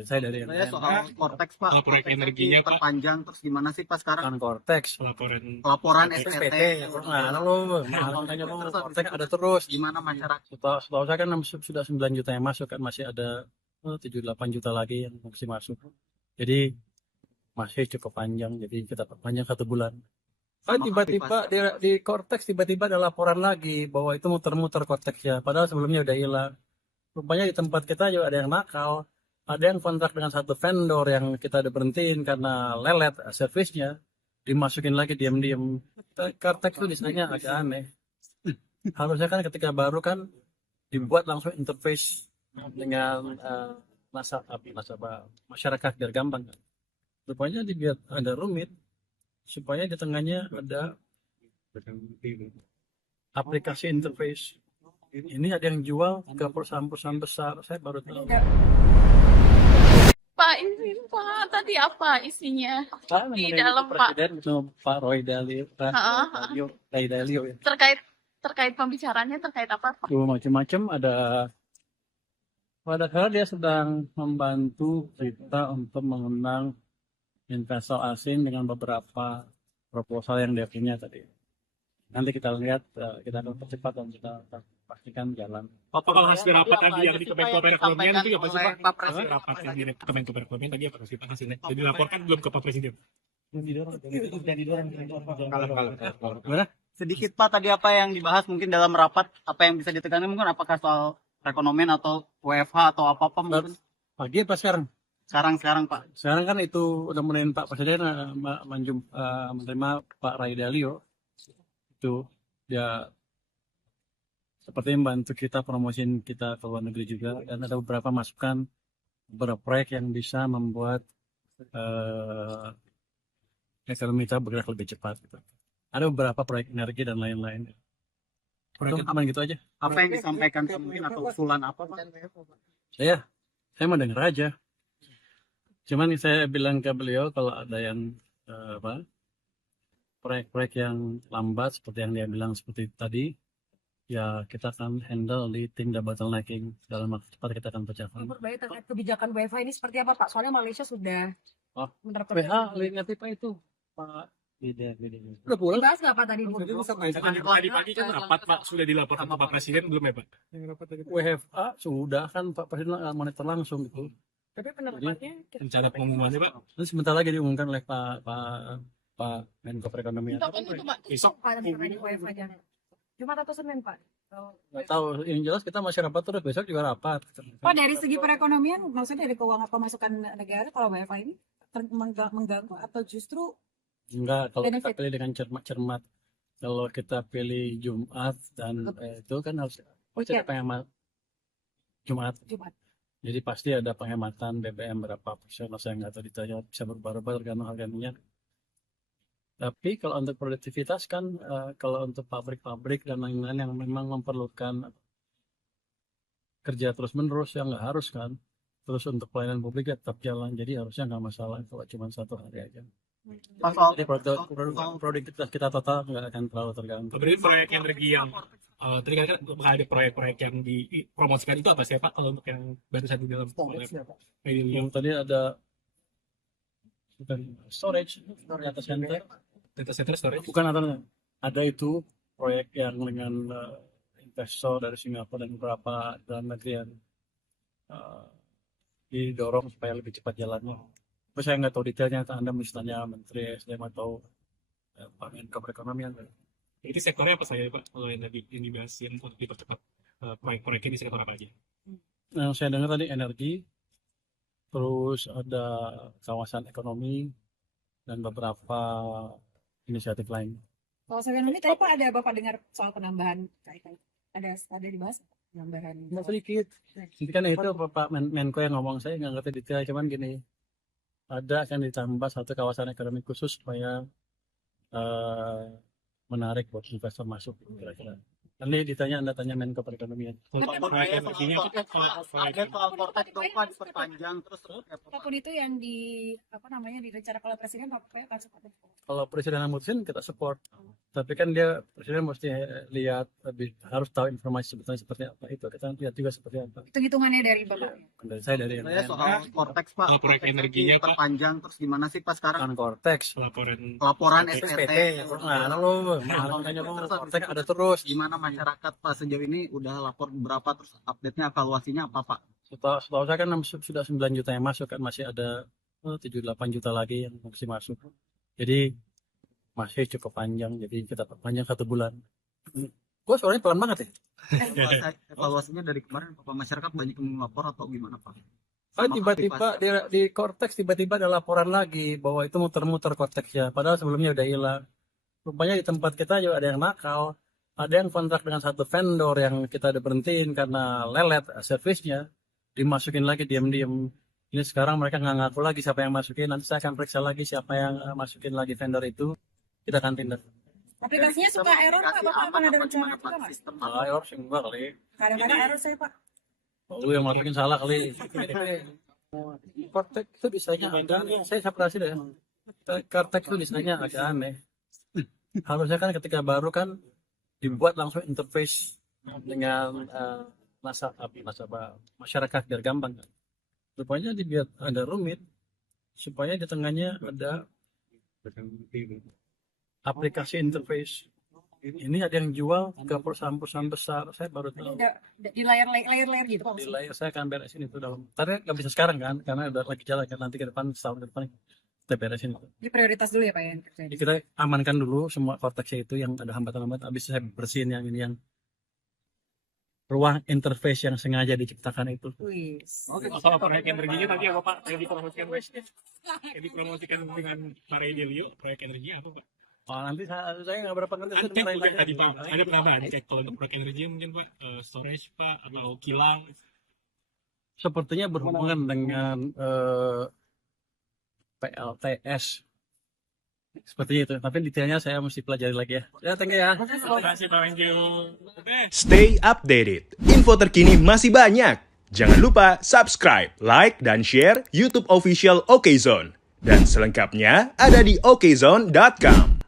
dari saya dari Saya NM. soal Cortex Pak. Kalau proyek energinya, Pak. Perpanjang terus gimana sih Pak sekarang? Kan Cortex. Laporan SPT. SPT. Nah, lu, makanya lu Cortex ada terus. Gimana masyarakat? Setahu saya kan sudah 9 juta yang masuk kan, masih ada 7-8 juta lagi yang masih masuk. Jadi masih cukup panjang, jadi kita perpanjang 1 bulan. Tiba-tiba di Cortex tiba-tiba ada laporan lagi bahwa itu muter-muter Cortexnya, padahal sebelumnya udah hilang. Rupanya di tempat kita juga ada yang nakal, ada yang kontrak dengan satu vendor yang kita udah berhentiin karena lelet servisnya, dimasukin lagi diam-diam. Cortex itu desainnya agak aneh. Harusnya kan ketika baru kan dibuat langsung interface dengan nasabah masyarakat biar gampang kan. Rupanya dibuat ada rumit supaya di tengahnya ada aplikasi interface. Ini ada yang jual ke perusahaan-perusahaan besar, saya baru tahu. Pak, ini Pak, tadi apa isinya? Di dalam Pak. Presiden itu Pak Roy Dalio, ya. Terkait pembicaraannya terkait apa Pak? Macam-macam ada. Padahal dia sedang membantu kita untuk mengenang investor asing dengan beberapa proposal yang dia punya tadi. Nanti kita lihat, kita akan percepat dan kita pastikan jalan. Pak, kalau hasil rapat tadi yang di Kemenko Perekonomian itu apa sih Pak? Pak Presiden. Rapat yang di Kemenko Perekonomian tadi apa sih Pak hasilnya? Jadi dilaporkan belum ke Pak Presiden? Gimana? Sedikit Pak tadi apa yang dibahas mungkin dalam rapat, apa yang bisa ditekankan mungkin apakah soal perekonomian atau WFH atau apa mungkin? Pagi apa sekarang? Sekarang Pak. Sekarang kan itu udah mulai Pak Presiden menerima Pak Ray Dalio. Itu dia seperti membantu kita promosiin kita ke luar negeri juga, dan ada beberapa masukan beberapa proyek yang bisa membuat ekonomi kita bergerak lebih cepat gitu. Ada beberapa proyek energi dan lain-lain. Proyek apa gitu aja. Apa yang disampaikan mungkin atau usulan apa Pak? Saya mau dengar aja. Cuman saya bilang ke beliau kalau ada yang proyek-proyek yang lambat seperti yang dia bilang seperti tadi, ya kita akan handle di tim bottlenecking, dalam waktu cepat kita akan pecahkan. Baik, terkait kebijakan WFH ini seperti apa Pak? Soalnya Malaysia sudah menerapkan Ingat Pak itu Pak beda. Udah pulang? Dibahas nggak Pak tadi? Tadi pagi kan rapat Pak sudah dilaporkan ke Pak Presiden belum ya Pak? WFA sudah kan Pak Presiden monitor langsung gitu. Tapi penerapannya Rencana pengumumannya Pak? Nanti sebentar lagi diumumkan oleh Pak Menko Perekonomian. Kapan itu Pak? Besok. Pak terkait WFH aja. Jumat atau Senin Pak? Nggak tahu, yang jelas kita masih rapat terus, besok juga rapat. Pak dari segi perekonomian, maksudnya dari keuangan pemasukan negara kalau WFH ini mengganggu atau justru Enggak, kalau kita benefit? pilih dengan cermat. Kalau kita pilih Jumat dan itu kan harus ada penghemat Jumat. Jadi pasti ada penghematan BBM berapa persen, saya nggak tahu detailnya, bisa berubah-ubah tergantung harga minyak. Tapi kalau untuk produktivitas kan, kalau untuk pabrik-pabrik dan lain-lain yang memang memerlukan kerja terus-menerus, yang nggak harus kan. Terus untuk pelayanan publik ya tetap jalan, jadi harusnya nggak masalah kalau cuma 1 hari aja. Jadi produktivitas kita total nggak akan terlalu terganggu. Berarti proyek energi yang tadi kan bakal ada proyek-proyek yang dipromosikan itu apa sih Pak? Kalau untuk yang barusan di dalam Yang tadi ada storage, data center. data center storage. Bukan ada itu proyek yang dengan investor dari Singapura dan beberapa dalam negeri yang didorong supaya lebih cepat jalannya. Tapi saya nggak tahu detailnya, Anda mesti tanya Menteri SDM atau Pak Menko Perekonomian. Itu sektornya apa saya Pak? Kalau yang tadi yang dibahas yang untuk dipercepat proyek-proyeknya di sektor apa aja? Yang saya dengar tadi energi, terus ada kawasan ekonomi dan beberapa inisiatif lain. Kalau saya ini tadi Pak ada Bapak dengar soal penambahan kaitan ada dibahas penambahan sedikit. Nanti kan itu Pak Menko yang ngomong, saya nggak ngerti detail, cuman gini, ada akan ditambah 1 kawasan ekonomi khusus supaya menarik buat investor masuk kira-kira. Nanti Anda tanya Menko Perekonomian. Untuk proyek energinya apa? Ada soal portek dong Pak diperpanjang terus Apapun itu yang direncanakan oleh presiden, Pak akan seperti itu. Kalau presiden mutusin kita support, tapi kan dia presiden mesti lihat harus tahu informasi sebetulnya seperti apa, itu kita lihat juga seperti apa. Hitung-hitungannya dari Bapak. Dari saya dari saya soal Cortex Pak. Soal proyek energinya, Pak. Perpanjang terus gimana sih Pak sekarang kan Cortex. laporan SPT. SPT. Nah, lo makanya lo Cortex ada terus. Gimana masyarakat Pak sejauh ini udah lapor berapa terus update-nya evaluasinya apa Pak? Setahu saya kan sudah 9 juta yang masuk kan, masih ada 7-8 juta lagi yang masih masuk. Jadi masih cukup panjang, jadi kita perpanjang 1 bulan. Gue suaranya pelan banget ya. Evaluasinya dari kemarin Pak, masyarakat banyak yang melapor atau gimana Pak? Tiba-tiba di Cortex tiba-tiba ada laporan lagi bahwa itu muter-muter Cortexnya, padahal sebelumnya udah hilang. Rupanya di tempat kita juga ada yang nakal, ada yang kontrak dengan satu vendor yang kita udah berhentiin karena lelet servisnya, dimasukin lagi diam-diam. Ini sekarang mereka nggak ngaku lagi siapa yang masukin, nanti saya akan periksa lagi siapa yang masukin lagi vendor itu, kita akan tindak. Aplikasinya suka error Pak, Bapak akan ada rencana juga nggak? Error sih enggak kali. Kadang-kadang error saya Pak. Lu yang masukin salah kali. Cortex itu bisanya ada, saya separasi deh. Cortex itu bisanya agak aneh. Harusnya kan ketika baru kan dibuat langsung interface dengan nasabah masyarakat biar gampang kan. Rupanya dibuat ada rumit supaya di tengahnya ada aplikasi interface. Ini ada yang jual ke perusahaan-perusahaan besar, saya baru Ini tahu. udah di layar gitu Pak. Di layar saya akan beresin itu dalam. Tadi nggak bisa sekarang kan, karena udah lagi jalan kan, nanti ke depan setahun ke depan kita beresin itu. Ini prioritas dulu ya Pak ya. Jadi kita amankan dulu semua korteksnya itu yang ada hambatan-hambatan, habis saya bersihin yang ini yang ruang interface yang sengaja diciptakan itu. Wih. Soal proyek energinya nanti apa Pak? Yang dipromosikan dengan Pak Delio, proyek energinya apa Pak? Oh, nanti saya nggak berapa ngerti. Nanti mungkin tadi Pak ada penambahan cek kalau untuk proyek energi mungkin Pak storage Pak atau kilang. Sepertinya berhubungan dengan PLTS seperti itu, tapi detailnya saya mesti pelajari lagi ya. Ya, thank you ya. Terima kasih Pak, thank you. Stay updated. Info terkini masih banyak. Jangan lupa subscribe, like, dan share YouTube official OKZone. Dan selengkapnya ada di okezone.com.